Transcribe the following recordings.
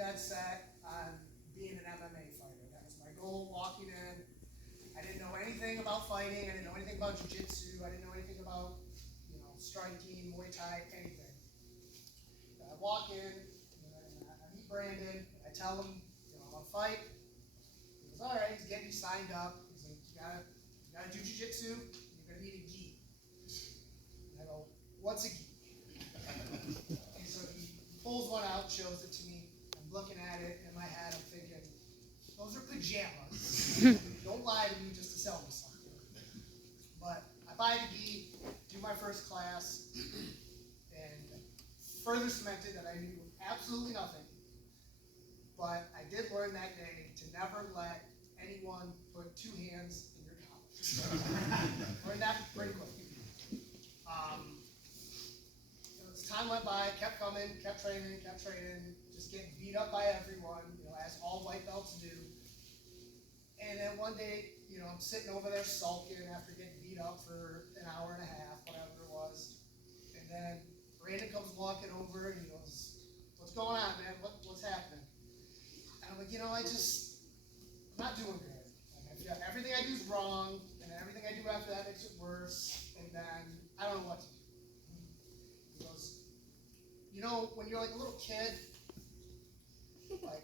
dead set on being an MMA fighter. That was my goal walking in. I didn't know anything about fighting. I didn't know anything about jiu-jitsu. I didn't know anything about, striking, Muay Thai, anything. I walk in, and I meet Brandon. I tell him, I'm gonna fight. He goes, all right. He's getting me signed up. He's like, you gotta do jiu-jitsu. You're gonna need a gi. And I go, what's a gi? And so he pulls one out, shows it to me. I'm looking at it in my head. I'm thinking, those are pajamas. Don't lie to me just to sell me something. But I buy the gi, do my first class, and further cemented that I knew absolutely nothing. But I did learn that day to never let anyone put two hands in your collar. Learned that pretty quick. As time went by, kept coming, kept training, just getting beat up by everyone, as all white belts do. And then one day, I'm sitting over there sulking after getting beat up for an hour and a half, whatever it was. And then Brandon comes walking over and he goes, what's going on, man? What's happening? And I'm like, I'm not doing good. Like, I feel everything I do is wrong, and everything I do after that makes it worse, and then I don't know what to do. He goes, when you're like a little kid, like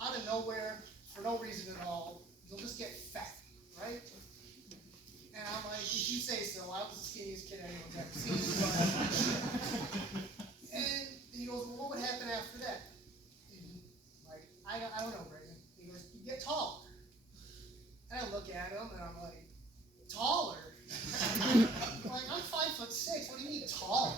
out of nowhere, for no reason at all, you'll just get fat, right? And I'm like, if you say so, I was the skinniest kid anyone's ever seen. And he goes, well, what would happen after that? And like, I don't know, Brandon. He goes, you get taller. And I look at him and I'm like, taller? I'm like, I'm 5'6". What do you mean taller?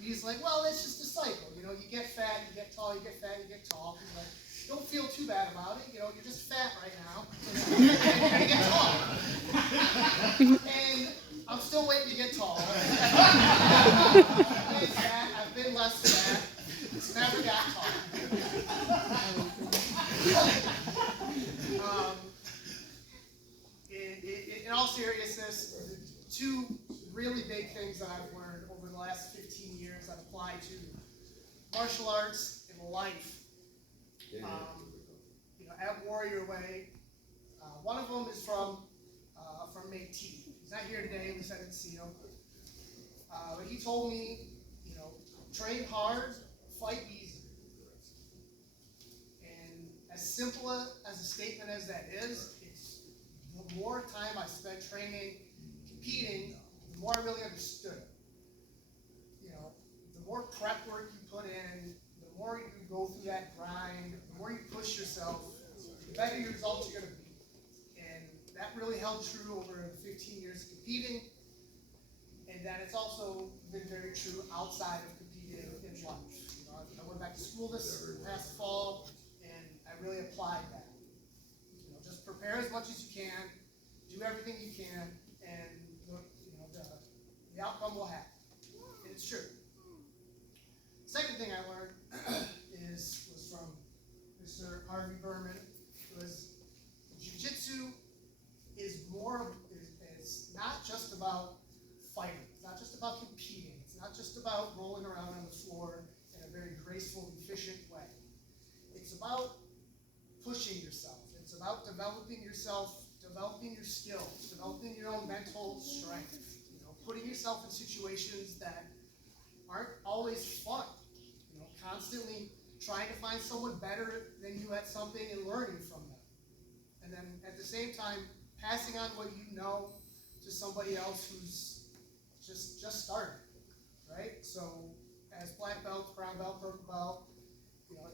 He's like, well, that's just a cycle. You get fat, you get tall, you get fat, you get tall. He's like, don't feel too bad about it. You're just fat right now. And you get taller. And I'm still waiting to get taller. I've been fat, I've been less fat. It's never got taller. In all seriousness, two really big things that I've learned over the last 15 years that apply to martial arts and life. At Warrior Way, one of them is from Métis. He's not here today, at least I didn't see him. But he told me, train hard, fight easy. And as simple as a statement as that is, it's the more time I spent training, competing, the more I really understood it. The more prep work you put in, the more you go through that grind, the more you push yourself, the better your results are going to be. And that really held true over 15 years of competing. And then it's also been very true outside of competing in life. I went back to school this past fall, and I really applied that. Just prepare as much as you can, do everything you can, and the outcome will happen. And it's true. Second thing I learned was from Mr. Harvey Berman, was jiu-jitsu is not just about fighting. It's not just about competing. It's not just about rolling around on the floor in a very graceful, efficient way. It's about pushing yourself. It's about developing yourself, developing your skills, developing your own mental strength. Putting yourself in situations that aren't always fun. Constantly trying to find someone better than you at something and learning from them. And then at the same time, passing on what you know to somebody else who's just started, right? So as black belt, brown belt, purple belt,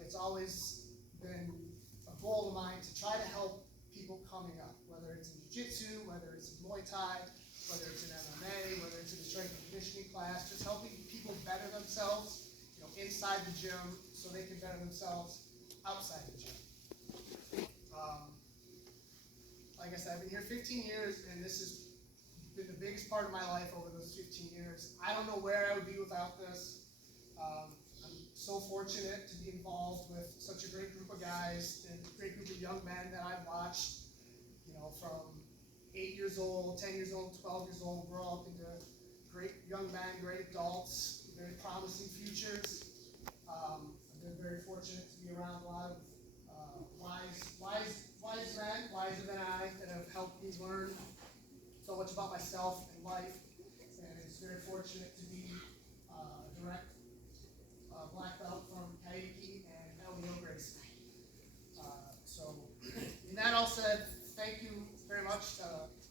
it's always been a goal of mine to try to help people coming up, whether it's in jiu-jitsu, whether it's in Muay Thai, whether it's in MMA, whether it's in the strength and conditioning class, just helping people better themselves, inside the gym so they can better themselves outside the gym. Like I said, I've been here 15 years, and this has been the biggest part of my life over those 15 years. I don't know where I would be without this. I'm so fortunate to be involved with such a great group of guys and a great group of young men that I've watched, from 8 years old, 10 years old, 12 years old, grow up into great young men, great adults, very promising futures. I've been very fortunate to be around a lot of wise men, wiser than I, that have helped me learn so much about myself and life. And it's very fortunate to be direct black belt from Kaiki and LDO Gracie. So, in that all said, thank you very much to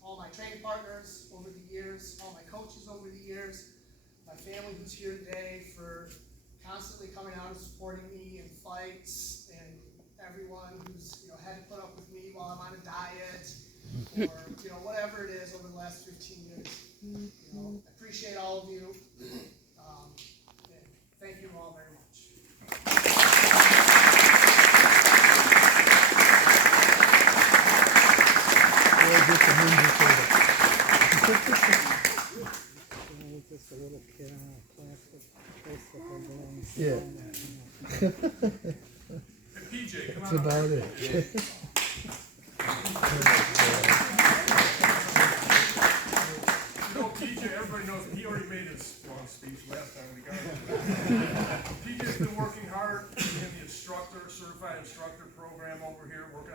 all my training partners over the years, all my coaches over the years, my family who's here today for constantly coming out and supporting me in fights, and everyone who's had to put up with me while I'm on a diet, or whatever it is over the last 15 years. I appreciate all of you. And thank you all very much. Just a little kid on a plastic tricycle. Yeah. Hey, PJ, come That's on about up here. it. PJ, everybody knows he already made his long speech last time we got him. PJ's been working hard in the certified instructor program over here, working